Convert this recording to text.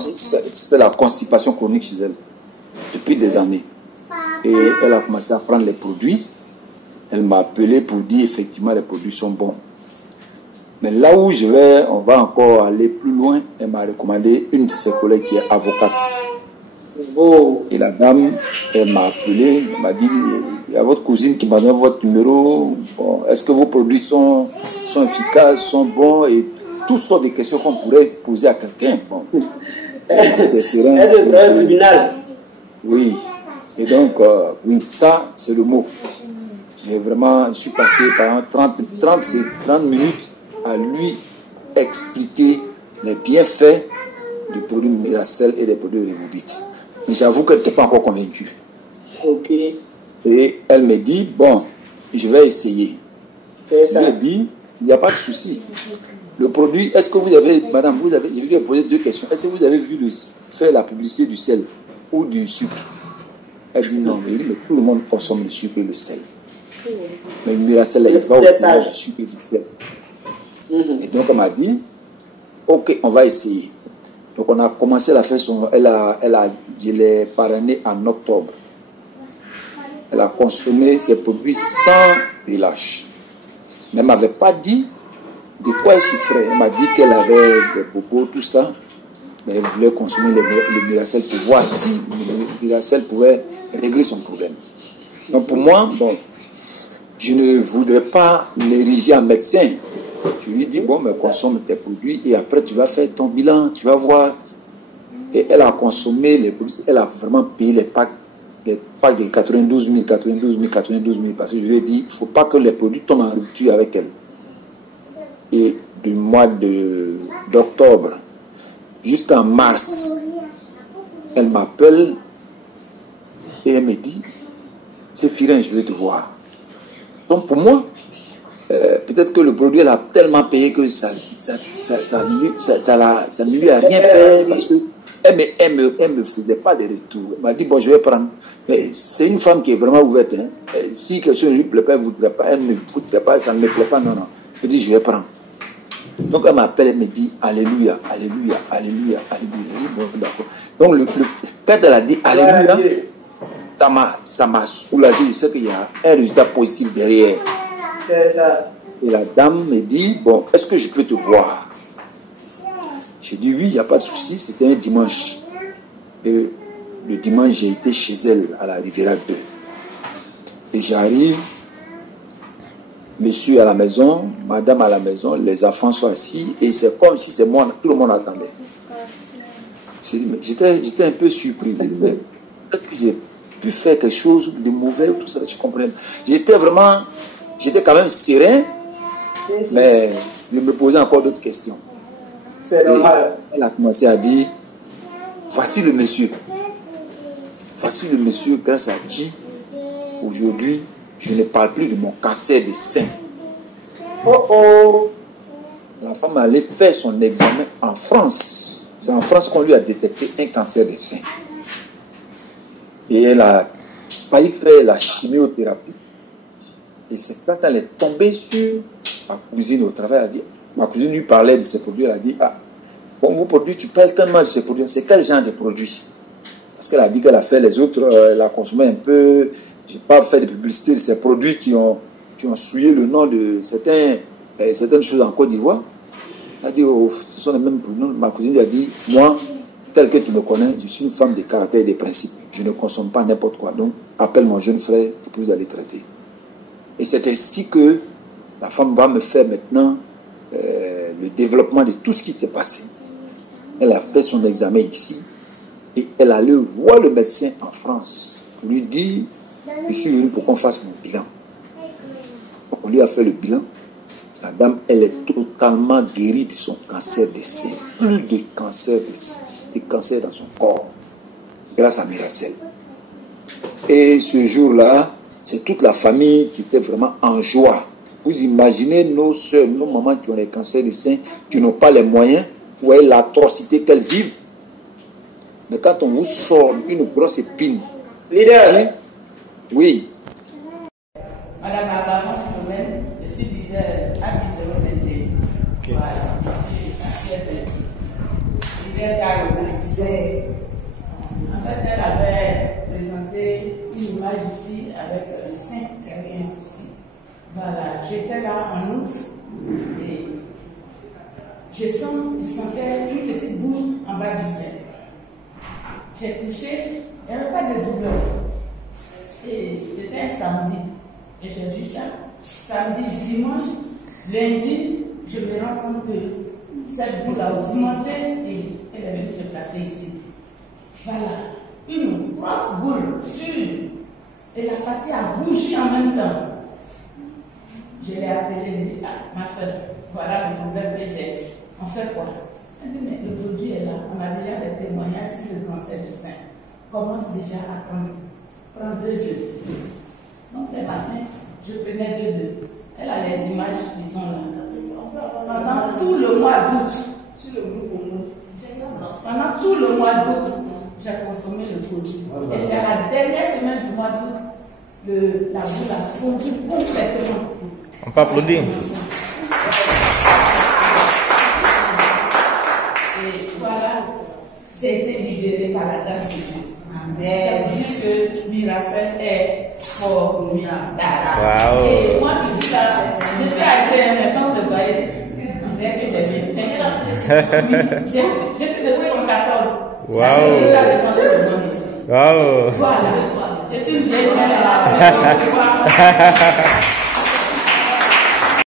c'était la constipation chronique chez elle, depuis des années. Et elle a commencé à prendre les produits. Elle m'a appelé pour dire effectivement les produits sont bons. Mais là où on va encore aller plus loin, elle m'a recommandé une de ses collègues qui est avocate. Oh. Et la dame, elle m'a appelé, elle m'a dit, il y a votre cousine qui m'a donné votre numéro. Bon, est-ce que vos produits sont efficaces, sont bons, et toutes sortes de questions qu'on pourrait poser à quelqu'un. Bon. Est-ce que un tribunal? Oui. Et donc, oui, ça, c'est le mot. Je suis passé par 30 minutes à lui expliquer les bienfaits du produit Miracel et des produits Revobit. Mais j'avoue qu'elle n'était pas encore convaincue. Ok. Et elle me dit, bon, je vais essayer. C'est ça. Je lui ai dit, il n'y a pas de souci. Le produit, est-ce que vous avez, madame, je lui ai posé deux questions. Est-ce que vous avez vu faire la publicité du sel ou du sucre? Elle dit non, mais tout le monde consomme le sucre et le sel. Mais le Miracel, il va au-delà du sucre et du sel. Et donc, elle m'a dit, ok, on va essayer. Donc, on a commencé à faire je l'ai parrainé en octobre. Elle a consommé ses produits sans relâche. Mais elle ne m'avait pas dit de quoi elle souffrait. Elle m'a dit qu'elle avait des bobos, tout ça. Mais elle voulait consommer le Miracel pour voir si le Miracel pouvait régler son problème. Donc, pour moi, bon, je ne voudrais pas l'ériger en médecin. Je lui dis, bon, mais consomme tes produits et après tu vas faire ton bilan, tu vas voir. Et elle a consommé les produits, elle a vraiment payé les packs de 92 000, parce que je lui ai dit, il ne faut pas que les produits tombent en rupture avec elle. Et du mois d'octobre jusqu'en mars, elle m'appelle et elle me dit, c'est Firin, je vais te voir. Donc pour moi, peut-être que le produit, elle a tellement payé que ça ne lui a rien fait, parce que elle me faisait pas de retour. Elle m'a dit, bon, je vais prendre. Mais c'est une femme qui est vraiment ouverte. Hein. Si quelque chose ne lui plaît pas, elle ne voudrait pas, elle ne voudrait pas, ça ne me plaît pas, non, non. Je dis, je vais prendre. Donc elle m'appelle, elle me dit, alléluia, alléluia, alléluia, alléluia. Bon, d'accord. Donc quand elle a dit alléluia, ça m'a soulagé. Je sais qu'il y a un résultat positif derrière. C'est ça. Et la dame me dit, bon, est-ce que je peux te voir? J'ai dit oui, il n'y a pas de souci, c'était un dimanche. Et le dimanche, j'ai été chez elle à la Riviera 2. Et j'arrive, monsieur à la maison, madame à la maison, les enfants sont assis, et c'est comme si c'est moi, tout le monde attendait. J'étais un peu surpris. Mais peut-être que j'ai pu faire quelque chose de mauvais, tout ça, tu comprends. J'étais quand même serein, mais je me posais encore d'autres questions. C'est normal. Elle a commencé à dire, voici le monsieur. Voici le monsieur, grâce à qui, aujourd'hui, je ne parle plus de mon cancer de sein. Oh oh. La femme allait faire son examen en France. C'est en France qu'on lui a détecté un cancer de sein. Et elle a failli faire la chimiothérapie. Et c'est quand elle est tombée sur ma cousine au travail, elle a dit, ma cousine lui parlait de ces produits, elle a dit, ah, bon, vos produits, tu parles tellement de ces produits, c'est quel genre de produits? Parce qu'elle a dit qu'elle a fait les autres, elle a consommé un peu, je n'ai pas fait de publicité de ces produits qui ont souillé le nom de certaines choses en Côte d'Ivoire. Elle a dit, oh, ce sont les mêmes produits. Ma cousine lui a dit, moi, tel que tu me connais, je suis une femme de caractère et de principes. Je ne consomme pas n'importe quoi. Donc, appelle mon jeune frère et puis vous allez traiter. Et c'est ainsi que la femme va me faire maintenant le développement de tout ce qui s'est passé. Elle a fait son examen ici et elle allait voir le médecin en France pour lui dire, je suis venu pour qu'on fasse mon bilan. On lui a fait le bilan. La dame, elle est totalement guérie de son cancer de sein. Plus de cancer dans son corps. Grâce à Miracel. Et ce jour-là, c'est toute la famille qui était vraiment en joie. Vous imaginez nos soeurs, nos mamans qui ont les cancers du sein, qui n'ont pas les moyens, vous voyez l'atrocité qu'elles vivent. Mais quand on vous sort une grosse épine, leader. Oui. Madame Abaron Philomène, je suis leader à 021. Voilà. Leader Carole. c'est. En fait, elle avait présenté une image ici avec le sein ici. Voilà, j'étais là en août et je sentais une petite boule en bas du sein. J'ai touché, il n'y avait pas de douleur. Et c'était un samedi. Et j'ai vu ça. Samedi, dimanche, lundi, je me rends compte que cette boule a augmenté et elle est venue se placer ici. Voilà, une grosse boule, et la partie a bougé en même temps. Je l'ai appelée, elle dit, ah, ma soeur, voilà le problème que j'ai. On fait quoi? Elle dit, mais le produit est là, on a déjà des témoignages sur le cancer du sein. Commence déjà à prendre 2 œufs. Donc le matin, je prenais 2 œufs. Elle a les images qui sont là. Pendant tout le mois d'août, sur le groupe, pendant tout le mois d'août, j'ai consommé le produit. Et c'est à la dernière semaine du mois d'août, la boule a fondu complètement. On peut applaudir. Et voilà, j'ai été libérée par la grâce de Dieu. Ça veut dire que Miracel est formidable. Wow. Et moi qui suis là, je suis âgée, mais quand vous voyez, on dirait que j'ai 20 ans. Je suis de 74. Wow. Voilà. Je suis une vieille mère.